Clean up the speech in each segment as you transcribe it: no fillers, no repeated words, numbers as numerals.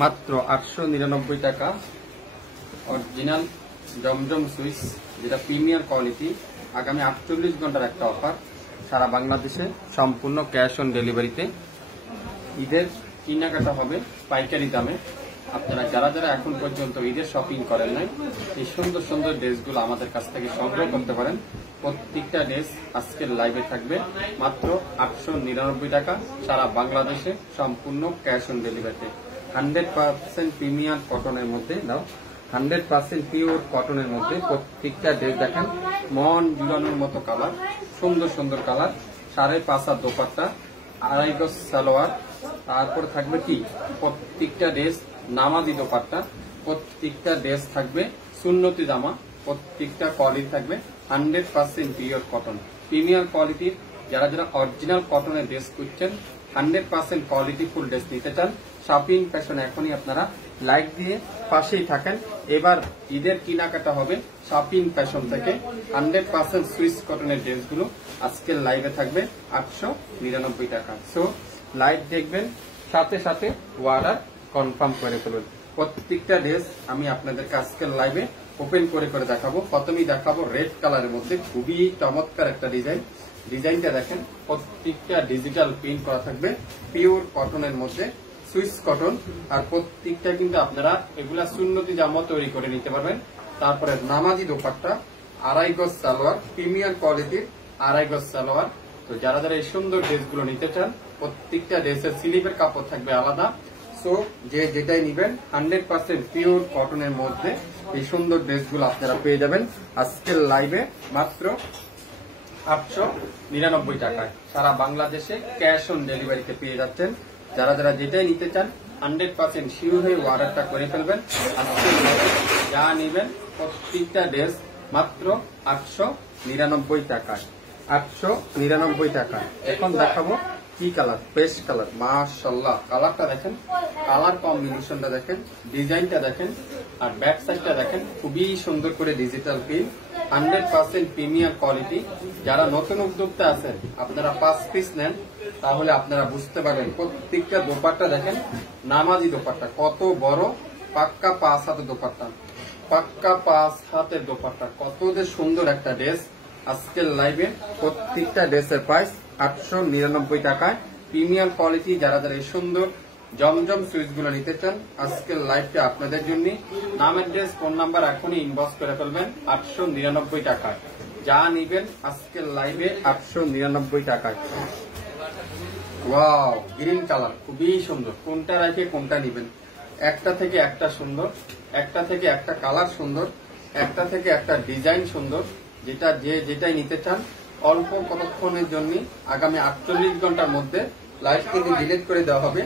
মাত্র 899 টাকা অরিজিনাল জমজম সুইচ, যেটা প্রিমিয়ার কোয়ালিটি। আগামী 48 ঘন্টার একটা অফার, সারা বাংলাদেশে সম্পূর্ণ ক্যাশ অন ডেলিভারিতে। ঈদের কেনাকাটা হবে পাইকারি দামে। আপনারা যারা যারা এখন পর্যন্ত ঈদের শপিং করেন নাই, এই সুন্দর সুন্দর ড্রেসগুলো আমাদের কাছ থেকে সংগ্রহ করতে পারেন। প্রত্যেকটা ড্রেস আজকের লাইভে থাকবে মাত্র 899 টাকা, সারা বাংলাদেশে সম্পূর্ণ ক্যাশ অন ডেলিভারিতে। 100% প্রিমিয়াম কটনের মধ্যে দাও, 100% পিওর কটনের মধ্যে প্রত্যেকটা ড্রেস দেখেন মন জুড়ানোর মতো কালার, সুন্দর সুন্দর কালার। 5.5 দোপাট্টা, 2.5 গজ সালোয়ার, তারপরে থাকবে কি প্রত্যেকটা ড্রেস নামাজি দোপাট্টা, প্রত্যেকটা ড্রেস থাকবে সুন্নতি জামা, প্রত্যেকটা কোয়ালিটি থাকবে 100% পিওর কটন প্রিমিয়ার কোয়ালিটির। যারা যারা অরিজিনাল কটনের ড্রেস খুঁজছেন, 100% কোয়ালিটি ফুল ড্রেস নিতে চান, শপিং ফ্যাশন এখনই আপনারা লাইক দিয়ে পাশেই থাকেন। এবার ঈদের কেনাকাটা হবে শপিং ফ্যাশন থেকে। 100% সুইস কটনের ড্রেসগুলো আজকের লাইভে থাকবে 899 টাকা। সো লাইভ দেখবেন, সাথে সাথে অর্ডার কনফার্ম করে ফেলবেন। প্রত্যেকটা ড্রেস আমি আপনাদেরকে আজকের লাইভে ওপেন করে করে দেখাবো। প্রথমেই দেখাবো রেড কালারের মধ্যে খুবই চমৎকার একটা ডিজাইন। ডিজাইনটা দেখেন, প্রত্যেকটা ডিজিটাল প্রিন্ট করা থাকবে, পিওর কটনের মধ্যে সুইস কটন। আর প্রত্যেকটা কিন্তু আপনারা এগুলা সুন্নতি জামা তৈরি করে নিতে পারবেন। তারপরে নামাজি দোপাট্টা, 2.5 গজ সালোয়ার, প্রিমিয়ার কোয়ালিটির 2.5 গজ সালোয়ার। তো যারা যারা এই সুন্দর ড্রেসগুলো নিতে চান, প্রত্যেকটা ড্রেসের স্লিপের কাপড় থাকবে আলাদা। সো যে যেটাই নিবেন 100% পিওর কটনের মধ্যে এই সুন্দর ড্রেসগুলো আপনারা পেয়ে যাবেন আজকের লাইভে মাত্র 899 টাকায়। সারা বাংলাদেশে ক্যাশ অন ডেলিভারিতে পেয়ে যাচ্ছেন। যারা যারা যেটাই নিতে চান 100% শিওর হয়ে অর্ডারটা করে ফেলবেন। আজকের লাইভে যা নিবেন প্রত্যেকটা ড্রেস মাত্র 899 টাকায়, 899 টাকায়। এখন দেখাবো কি কালার, পেস্ট কালার। মাশাআল্লাহ, কালারটা দেখেন, কালার কম্বিনেশনটা দেখেন, ডিজাইনটা দেখেন, আর ব্যাক সাইডটা দেখেন, খুবই সুন্দর করে ডিজিটাল প্রিন্ট, 100% প্রিমিয়াম কোয়ালিটি। যারা নতুন উদ্যোক্তা আছেন, আপনারা 5 পিস নেন, তাহলে আপনারা বুঝতে পারবেন। প্রত্যেকটা দোপাট্টা দেখেন, নামাজি দোপাট্টা কত বড়, পাক্কা 5 হাতের দোপাট্টা, পাক্কা 5 হাতের দোপাট্টা, কত যে সুন্দর একটা ড্রেস। আজকের লাইভে প্রত্যেকটা ড্রেসের প্রাইস 899 টাকায়, প্রিমিয়াম কোয়ালিটি। যারা যারা এই সুন্দর জমজম সুইচ গুলো নিতে চান, আজকের লাইভটা আপনাদের জন্য। নাম অ্যাড্রেস ফোন নাম্বার এখনই ইনবক্স করে ফেলবেন 899 টাকায়। যা নিবেন আজকের লাইভে 899 টাকায়। ওয়াও, গ্রিন কালার খুবই সুন্দর, কোনটা রেখে কোনটা নিবেন। একটা থেকে একটা সুন্দর, একটা থেকে একটা কালার সুন্দর, একটা থেকে একটা ডিজাইন সুন্দর। যেটা যে যেটাই নিতে চান, অল্প কতক্ষণের জন্য আগামী 48 ঘন্টার মধ্যে লাইভ কিন্তু ডিলিট করে দেওয়া হবে।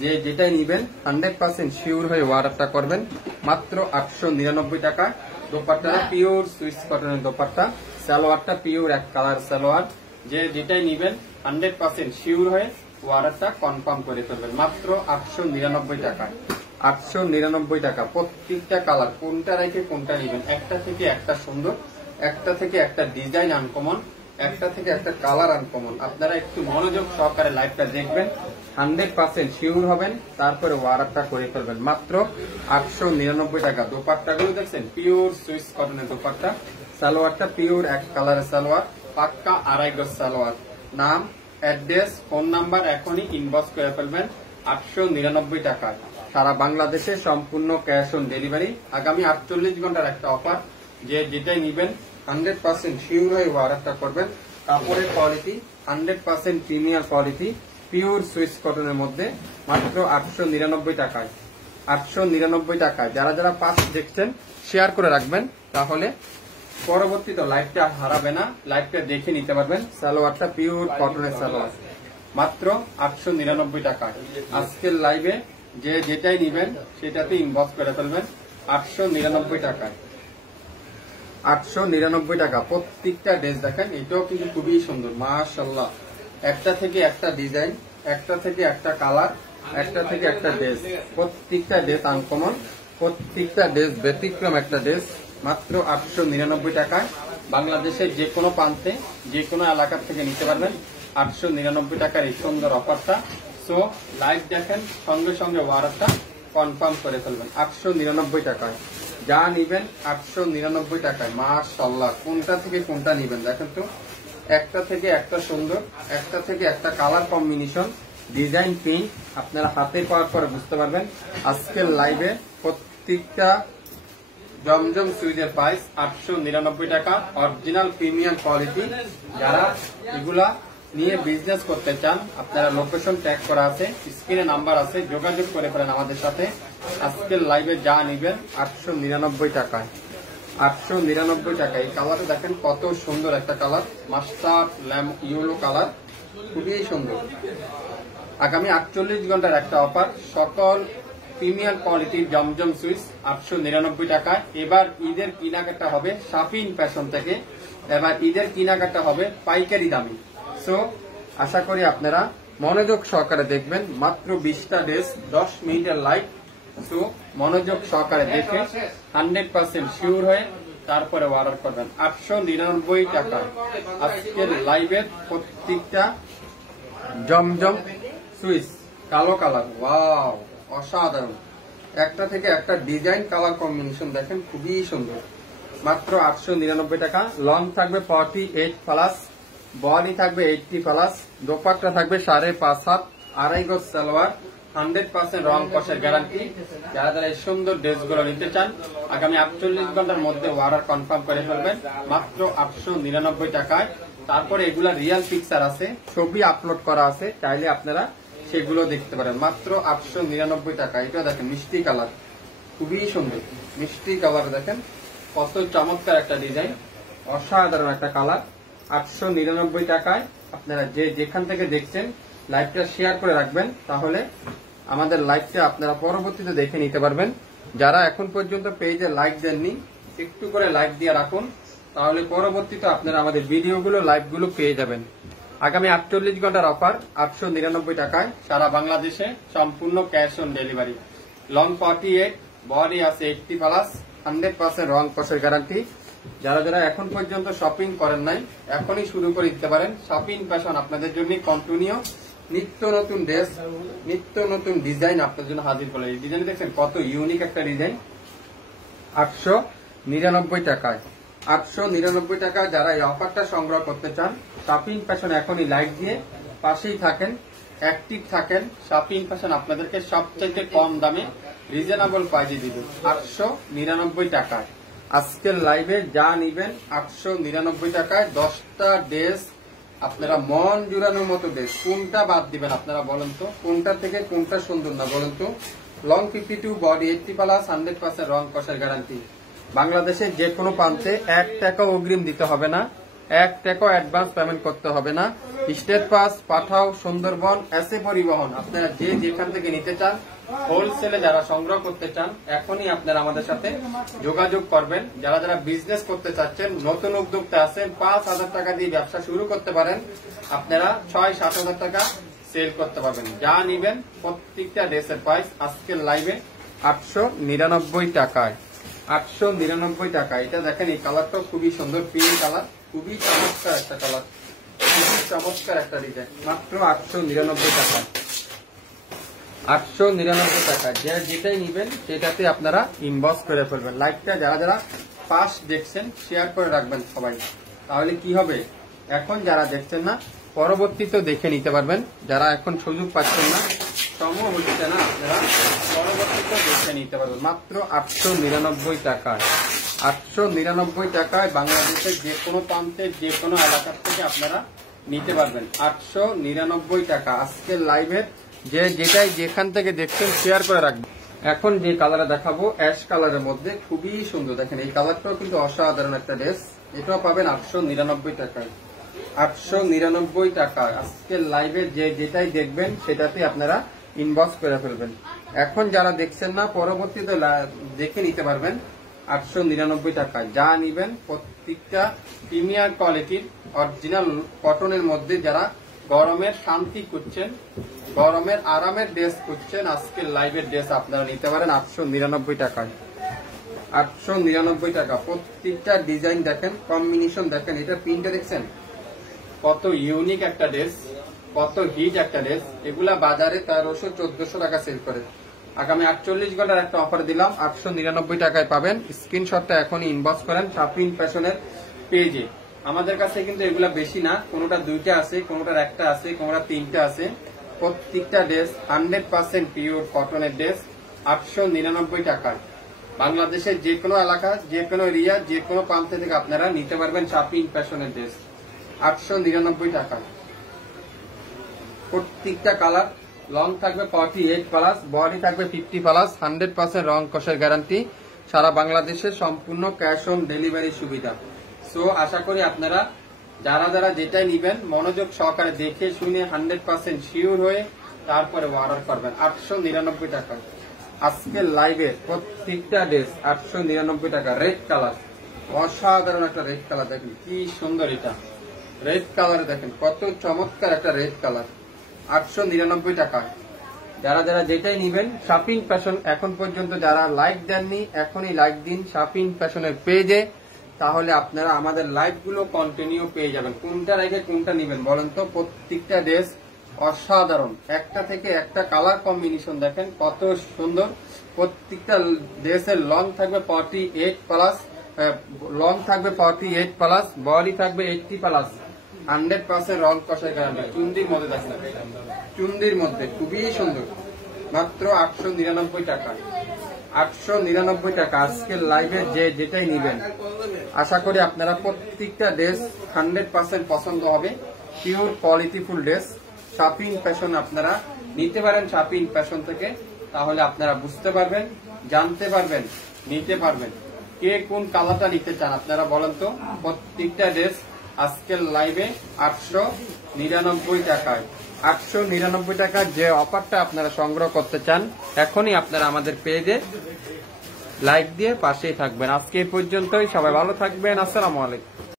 যে যেটাই নিবেন 100% শিওর হয়ে অর্ডারটা করবেন মাত্র 899 টাকা। দোপাট্টাটা পিওর সুইস কটনের দোপাট্টা, সালোয়ারটা পিওর এক কালার সালোয়ার। যে যেটাই নিবেন 100% শিওর হয়ে অর্ডারটা কনফার্ম করে ফেলবেন মাত্র 899 টাকায়, 899 টাকা। প্রত্যেকটা কালার, কোনটা রেখে কোনটা নিবেন। একটা থেকে একটা সুন্দর, একটা থেকে একটা ডিজাইন আনকমন, একটা থেকে একটা কালার আনকমন। আপনারা একটু মনোযোগ সহকারে লাইভটা দেখবেন, 100% শিওর হবেন, তারপরে অর্ডারটা করে ফেলবেন মাত্র 899 টাকা। দোপাট্টাগুলো দেখছেন, পিওর সুইস কটনের দোপাট্টা, সালোয়ারটা পিওর এক কালারের সালোয়ার, পাক্কা 2.5 গজ সালোয়ার। নাম, অ্যাড্রেস, ফোন নাম্বার এখনই ইনবক্স করে ফেলবেন 899 টাকায়। সারা বাংলাদেশে সম্পূর্ণ ক্যাশ অন ডেলিভারি। আগামী 48 ঘন্টার একটা অফার। যে যেটাই নিবেন 100% শিওর হয়ে অর্ডারটা করবেন। কাপড়ের quality 100% premier quality, pure Swiss কটনের মধ্যে মাত্র 899 টাকায়, 899 টাকায়। যারা যারা পাঁচ দেখছেন শেয়ার করে রাখবেন, তাহলে পরবর্তীতে লাইভটা হারাবে না, লাইভটা দেখে নিতে পারবেন। সালোয়ারটা পিওর কটনের সালোয়ার মাত্র 899 টাকায়। আজকের লাইভে যে যেটাই নিবেন সেটাতে ইনবক্স করে ফেলবেন 899 টাকায়, 899 টাকা। প্রত্যেকটা ড্রেস দেখেন, এটাও কিন্তু খুবই সুন্দর মাশাআল্লাহ। একটা থেকে একটা ডিজাইন, একটা থেকে একটা কালার, একটা থেকে একটা ড্রেস। প্রত্যেকটা ড্রেস আনকমন, প্রত্যেকটা ড্রেস ব্যতিক্রম একটা ড্রেস মাত্র 899 টাকায়। বাংলাদেশের যে কোনো প্রান্তে যে কোনো এলাকা থেকে নিতে পারবেন 899 টাকার এই সুন্দর অফারটা। সো লাইভ দেখেন, সঙ্গে সঙ্গে অর্ডারটা কনফার্ম করে ফেলবেন 899 টাকায়। যা নিবেন 899 টাকায়। মাশাআল্লাহ, কোনটা থেকে কোনটা নিবেন দেখেন তো, একটা থেকে একটা সুন্দর, একটা থেকে একটা কালার কম্বিনেশন, ডিজাইন, প্রিন্ট আপনারা হাতে পাওয়ার পরে বুঝতে পারবেন। আজকের লাইভে প্রত্যেকটা জমজম সুইচের প্রাইস 899 টাকা, অরিজিনাল প্রিমিয়াম কোয়ালিটি। যারা এগুলা নিয়ে বিজনেস করতে চান, আপনারা লোকেশন ট্যাগ করা আছে, স্ক্রিনে নাম্বার আছে, যোগাযোগ করে ফেলেন আমাদের সাথে। আজকের লাইভে যা নিবেন 899 টাকায়। 899 টাকা। এই কালারটা দেখেন কত সুন্দর একটা colour, mustard lamp yellow colour, খুবই সুন্দর। আগামী 48 ঘন্টার একটা অফার, সকল প্রিমিয়াম কোয়ালিটির জমজম সুইচ 899 টাকায়। এবার ঈদের কেনাকাটা হবে শাফিন ফ্যাশন থেকে, এবার ঈদের কেনাকাটা হবে পাইকারি দামে। সো আশা করি আপনারা মনোযোগ সহকারে দেখবেন। মাত্র 20টা ড্রেস, 10 মিনিটের লাইভ। সো মনোযোগ সহকারে দেখে 100% শিওর হয়ে তারপরে অর্ডার করবেন। 899 টাকা আজকের লাইভের প্রত্যেকটা জমজম সুইচ কালো কালার। ওয়াও, অসাধারণ। একটা থেকে একটা ডিজাইন, কালার কম্বিনেশন দেখেন খুবই সুন্দর। মাত্র 899 টাকা। লং থাকবে 48 প্লাস, বডি থাকবে 80 প্লাস, দোপাট্টা থাকবে 5.5 হাত, আড়াই গজ সালোয়ার, 100% রং কষের গ্যারান্টি। যারা যারা এই সুন্দর ড্রেসগুলো নিতে চান, আগামী 48 ঘন্টার মধ্যে অর্ডার কনফার্ম করে ফেলবেন মাত্র 899 টাকায়। তারপরে এগুলা রিয়েল পিকচার আছে, ছবি আপলোড করা আছে, চাইলে আপনারা সেগুলো দেখতে পারেন। মাত্র 899 টাকা। এটা দেখেন মিষ্টি কালার, খুবই সুন্দর মিষ্টি কালার। দেখেন কত চমৎকার একটা ডিজাইন, অসাধারণ একটা কালার। 899 টাকায় আপনারা যে যেখান থেকে দেখছেন লাইভটা শেয়ার করে রাখবেন, তাহলে আমাদের লাইভটা আপনারা পরবর্তীতে দেখে নিতে পারবেন। যারা এখন পর্যন্ত পেজে লাইক দেননি, একটু করে লাইক দিয়ে রাখুন, তাহলে পরবর্তীতে আপনারা আমাদের ভিডিওগুলো, লাইভগুলো পেয়ে যাবেন। আগামী 48 ঘন্টার অফার 899 টাকায়, সারা বাংলাদেশে সম্পূর্ণ cash on delivery. Long 48, body আছে 80 প্লাস, 100% রং কষের গ্যারান্টি। যারা যারা এখন পর্যন্ত শপিং করেন নাই, এখনই শুরু করে দিতে পারেন। শপিং ফ্যাশন আপনাদের জন্য কন্টিনিউ নিত্য নতুন ড্রেস, নিত্য নতুন ডিজাইন আপনার জন্য হাজির করে। এই ডিজাইন দেখছেন কত ইউনিক একটা ডিজাইন। 899 টাকায়। 899 টাকা। যারা এই অফারটা সংগ্রহ করতে চান, শপিং ফ্যাশন এখনই লাইক দিয়ে পাশেই থাকেন, অ্যাক্টিভ থাকেন। শপিং ফ্যাশন আপনাদেরকে সবচেয়ে কম দামে রিজনেবল প্রাইজে দিবে 899 টাকায়। আজকের লাইভে যা নিবেন 899 টাকায়। 10টা ড্রেস আপনারা মন জুড়ানোর মতো ড্রেস, কোনটা বাদ দিবেন আপনারা বলেন তো, কোনটা থেকে কোনটা সুন্দর না বলেন তো। লং 52, বডি 80 প্লাস, 100% রং কষের গ্যারান্টি। বাংলাদেশের যে কোনো প্রান্তে 1 টাকা অগ্রিম দিতে হবে না, 1 টাকা অ্যাডভান্স পেমেন্ট করতে হবে না। স্টেট পাস, পাঠাও, সুন্দরবন, এসে পরিবহন, আপনারা যে যেখান থেকে নিতে চান, হোলসেলে যারা সংগ্রহ করতে চান, এখনই আপনারা আমাদের সাথে যোগাযোগ করবেন। যারা যারা বিজনেস করতে চাচ্ছেন, নতুন উদ্যোক্তা আছেন, 5,000 টাকা দিয়ে ব্যবসা শুরু করতে পারেন, আপনারা 6-7 হাজার টাকা সেল করতে পারবেন। যা নিবেন প্রত্যেকটা ড্রেসের প্রাইস আজকের লাইভে 899 টাকায়। 899 টাকা। এটা দেখেন এই কালারটা খুবই সুন্দর, পিঙ্ক কালার, খুবই চমৎকার একটা কালার, খুবই চমৎকার একটা ডিজাইন। মাত্র 899 টাকা। 899 টাকা। যেটাই নিবেন সেটাতে আপনারা ইনবক্স করে ফেলবেন। লাইভটা যারা যারা ফার্স্ট দেখছেন শেয়ার করে রাখবেন সবাই, তাহলে কি হবে, এখন যারা দেখছেন না পরবর্তীতে দেখে নিতে পারবেন। যারা এখন সুযোগ পাচ্ছেন না, সময় হচ্ছে না, আপনারা পরবর্তীতে দেখে নিতে পারবেন মাত্র 899 টাকায়। 899 টাকায় বাংলাদেশের যে কোনো প্রান্তে, যে কোনো এলাকার থেকে আপনারা নিতে পারবেন। 899 টাকা। আজকের লাইভের যে যেটাই যেখান থেকে দেখছেন শেয়ার করে রাখবেন। এখন যে কালারটা দেখাবো অ্যাশ কালারের মধ্যে, খুবই সুন্দর। দেখেন এই কালারটাও কিন্তু অসাধারণ একটা ড্রেস, এটাও পাবেন 899 টাকায়। 899 টাকা। আজকের লাইভে যে যেটাই দেখবেন সেটাতে আপনারা ইনবক্স করে ফেলবেন। এখন যারা দেখছেন না পরবর্তীতে দেখে নিতে পারবেন 899 টাকা। যা নিবেন প্রত্যেকটা প্রিমিয়ার কোয়ালিটির অরিজিনাল কটনের মধ্যে, যারা গরমের শান্তি খুঁজছেন, গরমের আরামের ড্রেস খুঁজছেন, আজকের লাইভের ড্রেস আপনারা নিতে পারেন 899 টাকায়। 899 টাকা। প্রত্যেকটা ডিজাইন দেখেন, কম্বিনেশন দেখেন, এটা প্রিন্টটা দেখছেন কত ইউনিক একটা ড্রেস, কত হিট একটা ড্রেস। এগুলা বাজারে 1300-1400 টাকা সেল করে, আগামী 48 ঘন্টার একটা অফার দিলাম, 899 টাকায় পাবেন। স্ক্রিনশটটা এখনই ইনবক্স করেন শাপিন ফ্যাশনের পেজে। আমাদের কাছে কিন্তু এগুলা বেশি না, কোনোটা 2টা আছে, কোনোটার একটা আছে, কোনোটা 3টা আছে। প্রত্যেকটা ড্রেস 100% পিওর কটনের ড্রেস 899 টাকায়। বাংলাদেশের যে কোনো এলাকা, যে কোনো এরিয়া, যে কোনো প্রান্ত থেকে আপনারা নিতে পারবেন শাপিন ফ্যাশনের ড্রেস 899 টাকায়। প্রত্যেকটা কালার লং থাকবে 48 প্লাস, বডি থাকবে 50 প্লাস, 100% রং কষের গ্যারান্টি। সারা বাংলাদেশে সম্পূর্ণ ক্যাশ অন ডেলিভারি সুবিধা। সো আশা করি আপনারা যারা যারা যেটাই নিবেন মনোযোগ সহকারে দেখে শুনে 100% শিওর হয়ে তারপরে অর্ডার করবেন 899 টাকা। আজকে লাইভে প্রত্যেকটা ড্রেস 899 টাকা। রেড কালার, অসাধারণ একটা রেড কালার, দেখেন কি সুন্দর এটা রেড কালার, দেখেন কত চমৎকার একটা রেড কালার 899 টাকা। যারা যারা যেটাই নিবেন শাপিন ফ্যাশন, এখন পর্যন্ত যারা লাইক দেননি এখনই লাইক দিন শাপিন ফ্যাশনের পেজে, তাহলে আপনারা আমাদের লাইভ গুলো কন্টিনিউ পেয়ে যাবেন। কোনটা রেখে কোনটা নিবেন বলেন তো? প্রত্যেকটা ড্রেস অসাধারণ, একটা থেকে একটা কালার কম্বিনেশন দেখেন কত সুন্দর। প্রত্যেকটা ড্রেসের লং থাকবে 48 প্লাস, লং থাকবে 48 প্লাস, বডি থাকবে 80 প্লাস, 100% রং কষার গ্যারান্টি। চুন্দির মধ্যে দেখেন, চুন্দির মধ্যে খুবই সুন্দর, মাত্র 899 টাকা। 899 টাকা আজকের লাইভে যে যেটাই নিবেন। আশা করি আপনারা প্রত্যেকটা ড্রেস 100% পছন্দ হবে। পিওর কোয়ালিটিফুল ড্রেস শাপিন ফ্যাশন আপনারা নিতে পারেন শাপিন ফ্যাশন থেকে, তাহলে আপনারা বুঝতে পারবেন, জানতে পারবেন, নিতে পারবেন। কে কোন কালারটা নিতে চান আপনারা বলেন তো? প্রত্যেকটা ড্রেস আজকের লাইভে 899 টাকায়। 899 টাকা যে অফারটা আপনারা সংগ্রহ করতে চান এখনই আপনারা আমাদের পেজে লাইক দিয়ে পাশেই থাকবেন। আজকে এই পর্যন্তই, সবাই ভালো থাকবেন। আসসালামু আলাইকুম।